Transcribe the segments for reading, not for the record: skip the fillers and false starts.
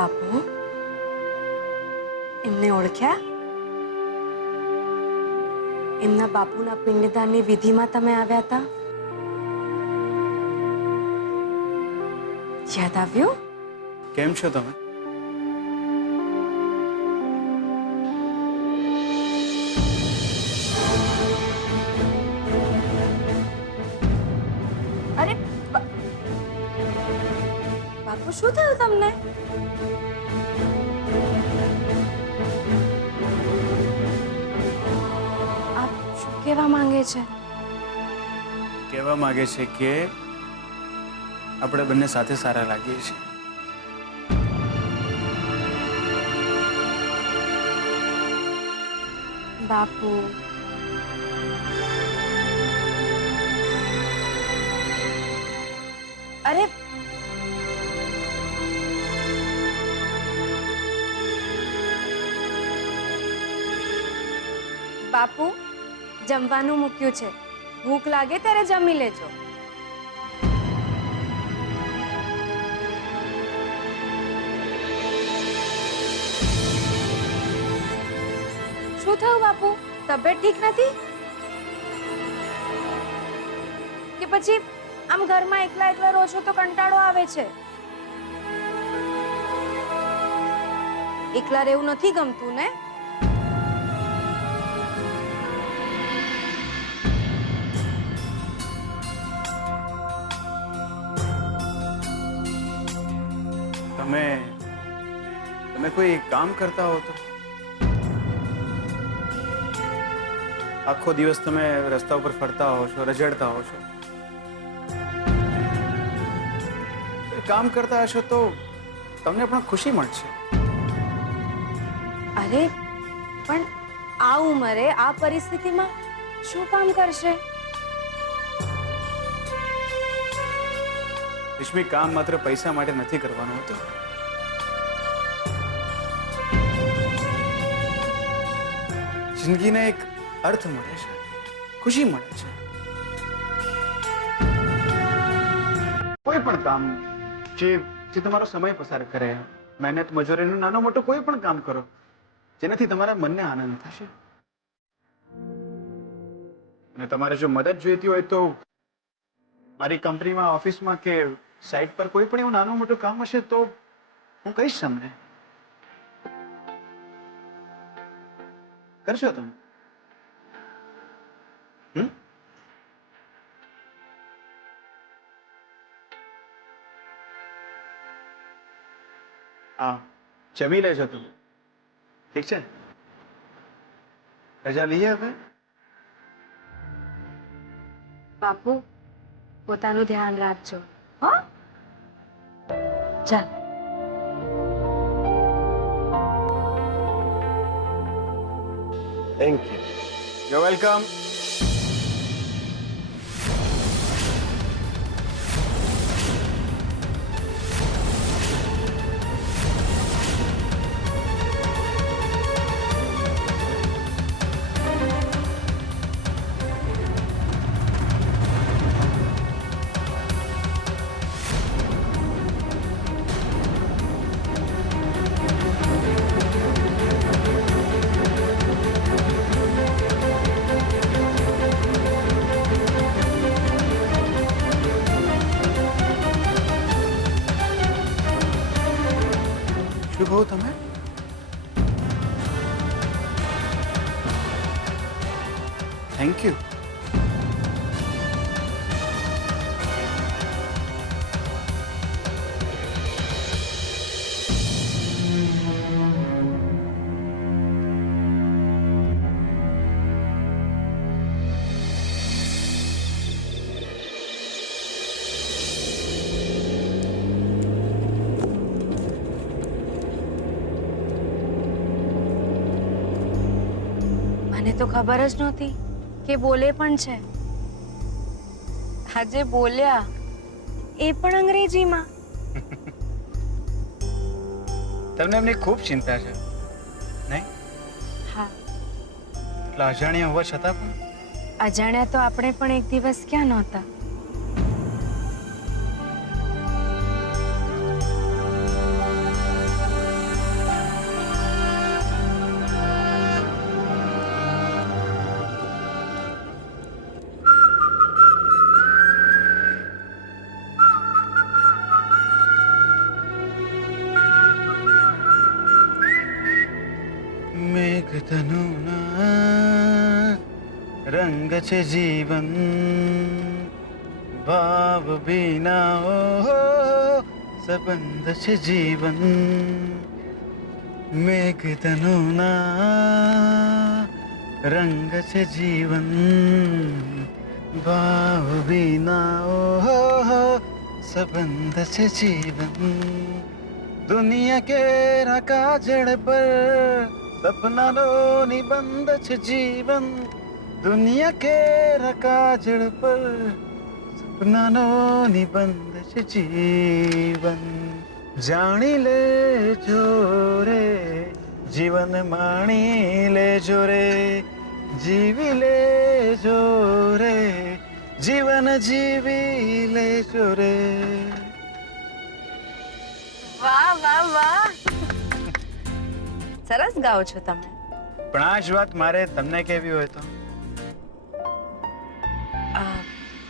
બાપુ એમને ઓળખ્યા? એમના બાપુના પિંડદાનની વિધિમાં તમે આવ્યા હતા? યાદ આવ્યું? કેમ છો તમે? અરે બાપુ શું થયું તમને? આપ શું કહેવા માંગે છે? કહેવા માંગે છે કે આપણે બંને સાથે સારા લાગીએ છીએ. બાપુ અરે બાપુ જમવાનું મૂક્યું છે. ભૂખ લાગે ત્યારે જમી લેજો. શું થયું બાપુ? તબિયત ઠીક નથી કે પછી આમ ઘરમાં એકલા એકલા રહો છો તો કંટાળો આવે છે? એકલા રહેવું નથી ગમતું ને? તમે કોઈ કામ કરતા હો તો આખો દિવસ તમે રસ્તા ઉપર ફરતા હો છો, રઝળતા હો છો. કામ કરતા હશો તો તમને પણ ખુશી મળશે. અરે પણ આ ઉંમરે આ પરિસ્થિતિમાં શું કામ કરશે? રેશમી, કામ માત્ર પૈસા માટે નથી કરવાનું હોતું. જિંદગીને એક અર્થ મળે છે, ખુશી મળે છે. કોઈ પણ કામ જે તમારો સમય પસાર કરે, મહેનત મજૂરીનું નાનું મોટું કોઈ પણ કામ કરો જેનાથી તમારા મનને આનંદ થશે. અને તમારે જો મદદ જોઈતી હોય તો મારી કંપનીમાં, ઓફિસમાં કે સાઇટ પર કોઈ પણ એવું નાનું મોટું કામ હશે તો હું કહીશ તમને. કરશો તમે? હા, જમી લેજો તમે. ઠીક છે? રજા લઈએ હવે. બાપુ પોતાનું ધ્યાન રાખજો હો. ચાલ. Thank you. You welcome. શું કહો તમે? Thank you. મને તો ખબર જ નહોતી કે બોલે પણ છે. આજે બોલ્યા, એ પણ અંગ્રેજીમાં. તમને એમની ખૂબ ચિંતા છે નહીં? હા, એટલા અજાણ્યા હોવા છતાં પણ અજાણ્યા તો આપણે પણ એક દિવસ ક્યાં નહોતા. રંગ છે જીવન ભાવ વિના ઓહો સંબંધ છે જીવન મેઘધનુના રંગ છે જીવન ભાવ વિના ઓહો સંબંધ છે જીવન દુનિયા કે કાજળ પર સપનાનો નિબંધ છે જીવન દુનિયા કે કાજળ પર સપનાનો નિબંધ છે જીવન જાણી લેજો રે જીવન માણી લેજો રે જીવી લેજો રે જીવન જીવી લેજો રે. વાહ વાહ વાહ, સરસ ગાઓ છો તમે. પણ આ જ વાત મારે તમને કેવી હોય તો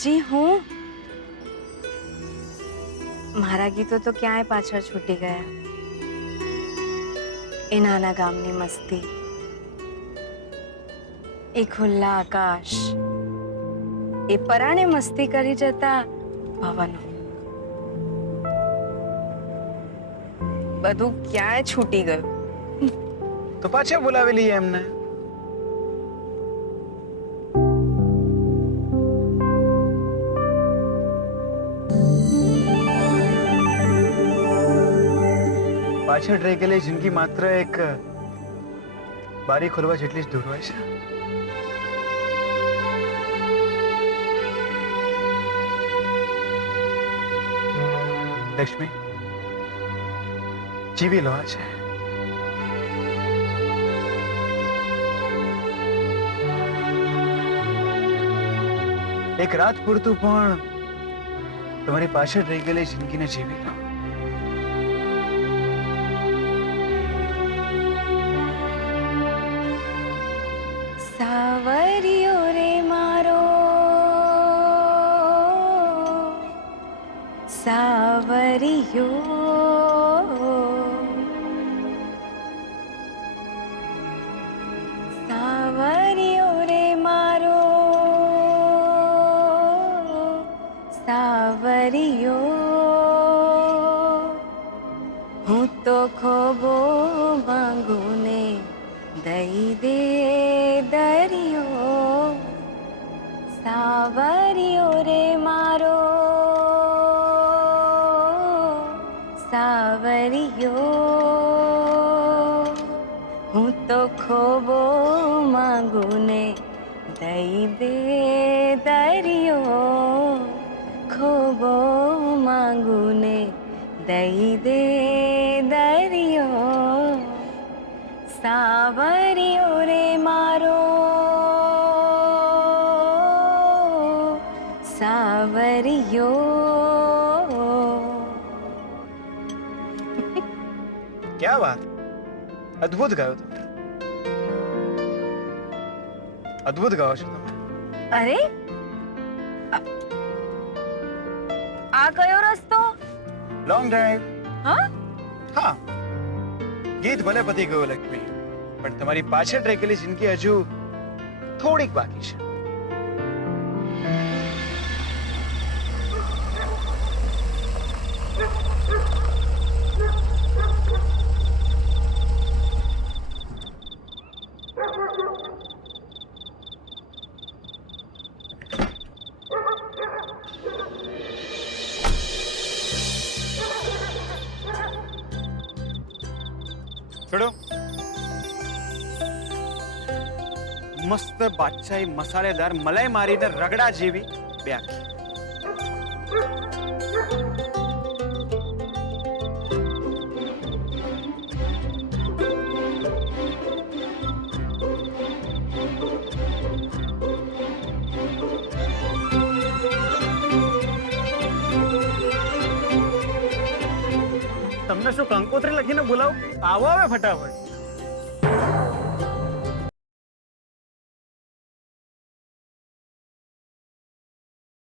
જી હું મારા ગીતો તો ક્યાંય પાછળ છૂટી ગયા. એ નાના ગામની મસ્તી, એ ખુલ્લા આકાશ, એ પરાણે મસ્તી કરી જતા પવનો, બધું ક્યાંય છૂટી ગયું. તો પાછા બોલાવી લઈએ એમને. પાછળ રહી ગયેલી જિંદગી માત્ર એક બારી ખોલવા જેટલી જ દૂર હોય છે. લક્ષ્મી, જીવી લો છે. એક રાત પૂરતું પણ તમારી પાછળ રહી ગયેલી જિંદગીને જીવી લો. સાવરિયો રે મારો સાવરિયો, સાવરિયો રે મારો સાવરિયો, હું તો ખોબો માંગુ ને દઈ દે દરિયો. સાવરિયો રે મારો સાવરિયો, હું તો ખોબો માંગુ ને દઈ દે દરિયો. ખોબો માંગુ ને દઈ દે દરિયો. સાવરિયો રે મારો સાવરિયો. ક્યાં વાત, અદ્ભુત ગાયો તમે, અદ્ભુત ગાઓ છો તમે. અરે આ કયો રસ્તો? Long drive. હા, હા, ગીત ભલે પતી ગયું લક્ષ્મી, પણ તમારી પાછળ રહી ગયેલી જિંદગી હજુ થોડીક બાકી છે. છોડો. મસ્ત બાદશાહી મસાલેદાર મલાઈ મારીને રગડા જેવી બે આખી. તમને શું કંકોત્રી લખીને બોલાવું? આવો આવે ફટાફટ.